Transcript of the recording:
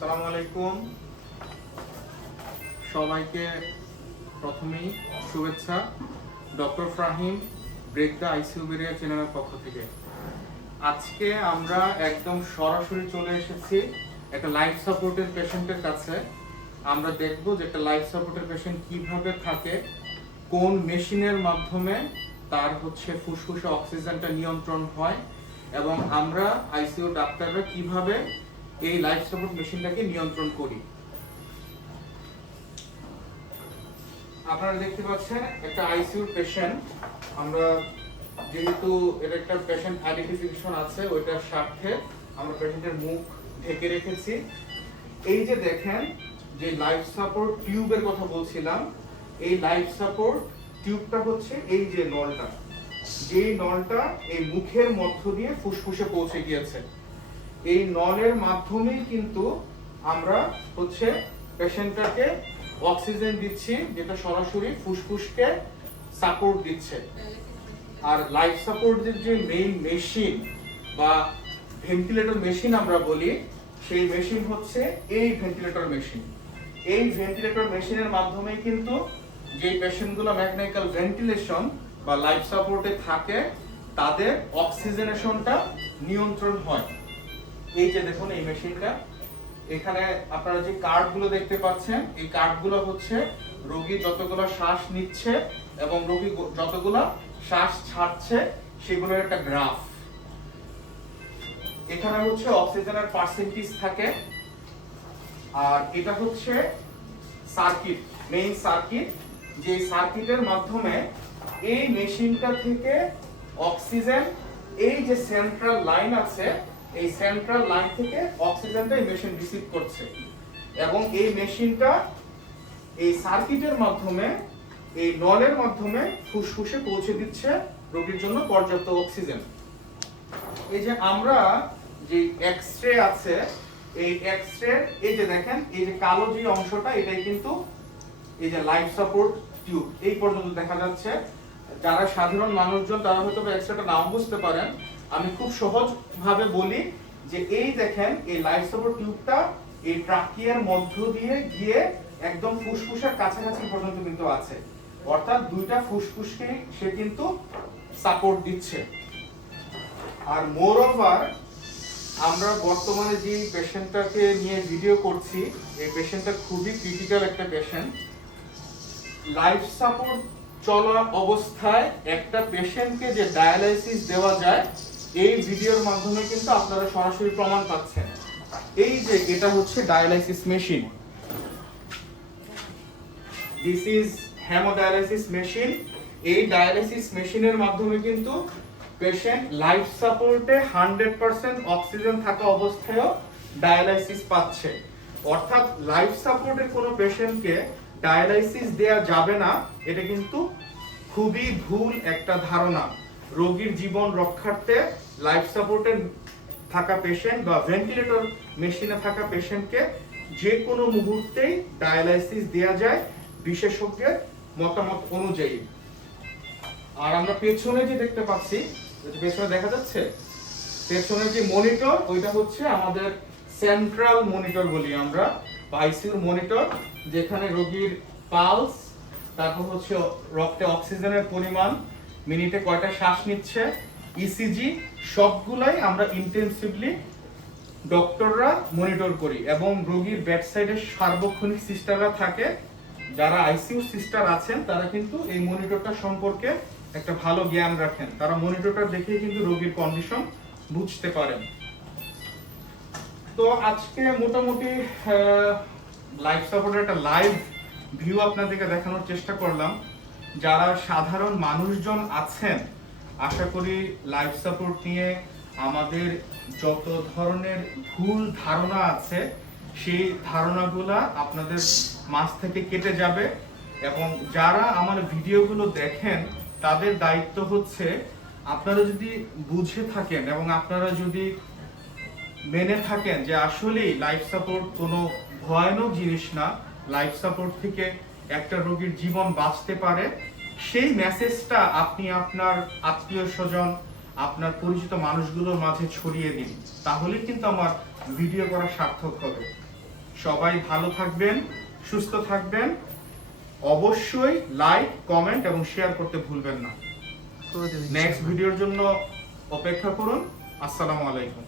আসসালামু আলাইকুম সবাইকে। প্রথমেই শুভেচ্ছা doctor Fahim break the ICU barrier চ্যানেলের পক্ষ থেকে। আজকে আমরা একদম সরাসরি চলে এসেছি একটা লাইফ সাপোর্টের পেশেন্টের কাছে। আমরা দেখব যে একটা লাইফ সাপোর্টের পেশেন্ট কিভাবে থাকে, কোন মেশিনের মাধ্যমে তার ফুসফুসে অক্সিজেনটা নিয়ন্ত্রণ হয়, এবং আমরা আইসিইউ ডাক্তাররা কিভাবে এই লাইফ সাপোর্ট মেশিনটাকে নিয়ন্ত্রণ করি। আপনারা দেখতে পাচ্ছেন একটা আইসিইউ পেশেন্ট। আমরা যেহেতু এটা একটা পেশেন্ট আইডেন্টিফিকেশন আছে, ওইটার স্বার্থে আমরা পেশেন্টের মুখ ঢেকে রেখেছি। এই যে দেখেন, যে লাইফ সাপোর্ট টিউবের কথা বলছিলাম, এই লাইফ সাপোর্ট টিউবটা হচ্ছে এই যে নলটা, যেই নলটা এই মুখের মধ্য দিয়ে ফুসফুসে পৌঁছে গিয়েছে। এই নলের মাধ্যমেই কিন্তু আমরা পেশেন্টটাকে অক্সিজেন দিচ্ছি, যেটা সরাসরি ফুসফুসকে সাপোর্ট দিচ্ছে। আর লাইফ সাপোর্টের যে মেইন মেশিন বা ভেন্টিলেটর মেশিন আমরা বলি, সেই মেশিন হচ্ছে এই ভেন্টিলেটর মেশিন। এই ভেন্টিলেটর মেশিনের মাধ্যমেই কিন্তু যে পেশেন্টগুলো মেকানিক্যাল ভেন্টিলেশন বা লাইফ সাপোর্টে থাকে, তাদের অক্সিজেনেশনটা নিয়ন্ত্রণ হয়। এই যে দেখুন এই মেশিনটা, এখানে আপনারা যে কার্ডগুলো দেখতে পাচ্ছেন, এই কার্ডগুলো হচ্ছে রোগী যতগুলো শ্বাস নিচ্ছে এবং রোগী যতগুলো শ্বাস ছাড়ছে সেগুলোর একটা গ্রাফ। এখানে অক্সিজেনের পার্সেন্টেজ থাকে। আর এটা হচ্ছে সার্কিট, মেইন সার্কিট, যে সার্কিটের মাধ্যমে এই মেশিনটা থেকে অক্সিজেন, এই যে সেন্ট্রাল লাইন আছে, এই সেন্ট্রাল লাইন থেকে অক্সিজেনটা এই মেশিন রিসিভ করছে, এবং এই মেশিনটা এই সার্কিটের মাধ্যমে, এই নলের মাধ্যমে ফুসফুসে পৌঁছে দিচ্ছে রোগীর জন্য পর্যাপ্ত অক্সিজেন। এই যে আমরা যে এক্স-রে আছে, এই এক্স-রে এই যে দেখেন, এই যে কালো যে অংশটা, এটাই কিন্তু এই যে লাইফ সাপোর্ট টিউব এই পর্যন্ত দেখা যাচ্ছে। যারা সাধারণ মানুষজন তারা হয়তো এক্স-রেটা নাও বুঝতে পারেন। আমি খুব সহজ ভাবে বলি যে এই দেখেন, এই লাইফ সাপোর্ট টিউবটা এই ট্রাকিয়ার মধ্য দিয়ে গিয়ে একদম ফুসফুসের কাছাকাছি পর্যন্ত কিন্তু আছে, অর্থাৎ দুইটা ফুসফুসকে সে কিন্তু সাপোর্ট দিচ্ছে। আর মোর ওভার, আমরা বর্তমানে যে পেশেন্টটাকে নিয়ে ভিডিও করছি, এই পেশেন্টটা খুবই ক্রিটিক্যাল একটা পেশেন্ট। লাইফ সাপোর্ট চলা অবস্থায় একটা পেশেন্টকে যে ডায়ালাইসিস দেওয়া যায়, এই ভিডিওর মাধ্যমে কিন্তু আপনারা সরাসরি প্রমাণ পাচ্ছেন। এই যে এটা হচ্ছে dialysis machine, this is haemodialysis machine. এই ডায়ালাইসিস মেশিনের মাধ্যমে কিন্তু পেশেন্ট লাইফ সাপোর্টে 100% অক্সিজেন থাকা অবস্থায়ও ডায়ালাইসিস পাচ্ছে। অর্থাৎ লাইফ সাপোর্টের কোনো পেশেন্টকে ডায়ালাইসিস দেয়া যাবে না, এটা কিন্তু খুবই ভুল একটা ধারণা। রোগীর জীবন রক্ষার্থে লাইফ সাপোর্টে থাকা পেশেন্ট বা ভেন্টিলেটর মেশিনে থাকা পেশেন্টকে যে কোনো মুহূর্তেই ডায়ালাইসিস দেয়া যায় বিশেষজ্ঞের মতামত অনুযায়ী। আর আমরা পেছনে যে দেখতে পাচ্ছি, পেছনে দেখা যাচ্ছে, পেছনে যে মনিটর, ওইটা হচ্ছে আমাদের সেন্ট্রাল মনিটর বলি আমরা, আইসিইউ মনিটর, যেখানে রোগীর পালস, তারপর রক্তে অক্সিজেনের পরিমাণ, মিনিটে কয়টা শ্বাস নিচ্ছে, ইসিজি, সবগুলাই আমরা ইন্টেনসিভলি ডক্টররা মনিটর করি। এবং রোগীর বেডসাইডে সার্বক্ষণিক সিস্টাররা থাকে, যারা আইসিইউ সিস্টার আছেন তারা কিন্তু এই মনিটরটা সম্পর্কে একটা ভালো জ্ঞান রাখেন। তারা মনিটরটা দেখে কিন্তু রোগীর কন্ডিশন বুঝতে পারেন। তো আজকে মোটামুটি লাইফ সাপোর্টের একটা লাইভ ভিউ আপনাদেরকে দেখানোর চেষ্টা করলাম। যারা সাধারণ মানুষজন আছেন, আশা করি লাইফ সাপোর্ট নিয়ে আমাদের যত ধরনের ভুল ধারণা আছে, সেই ধারণাগুলা আপনাদের মাঝ থেকে কেটে যাবে। এবং যারা আমার ভিডিওগুলো দেখেন, তাদের দায়িত্ব হচ্ছে, আপনারা যদি বুঝে থাকেন এবং আপনারা যদি মেনে থাকেন যে আসলেই লাইফ সাপোর্ট কোনো ভয়ানক জিনিস না, লাইফ সাপোর্ট থেকে একটা রোগীর জীবন বাঁচতে পারে, সেই মেসেজটা আপনি আপনার আত্মীয় স্বজন, আপনার পরিচিত মানুষগুলোর মাঝে ছড়িয়ে দিন, তাহলে কিন্তু আমার ভিডিও করা সার্থক হবে। সবাই ভালো থাকবেন, সুস্থ থাকবেন। অবশ্যই লাইক, কমেন্ট এবং শেয়ার করতে ভুলবেন না। নেক্সট ভিডিওর জন্য অপেক্ষা করুন। আসসালামু আলাইকুম।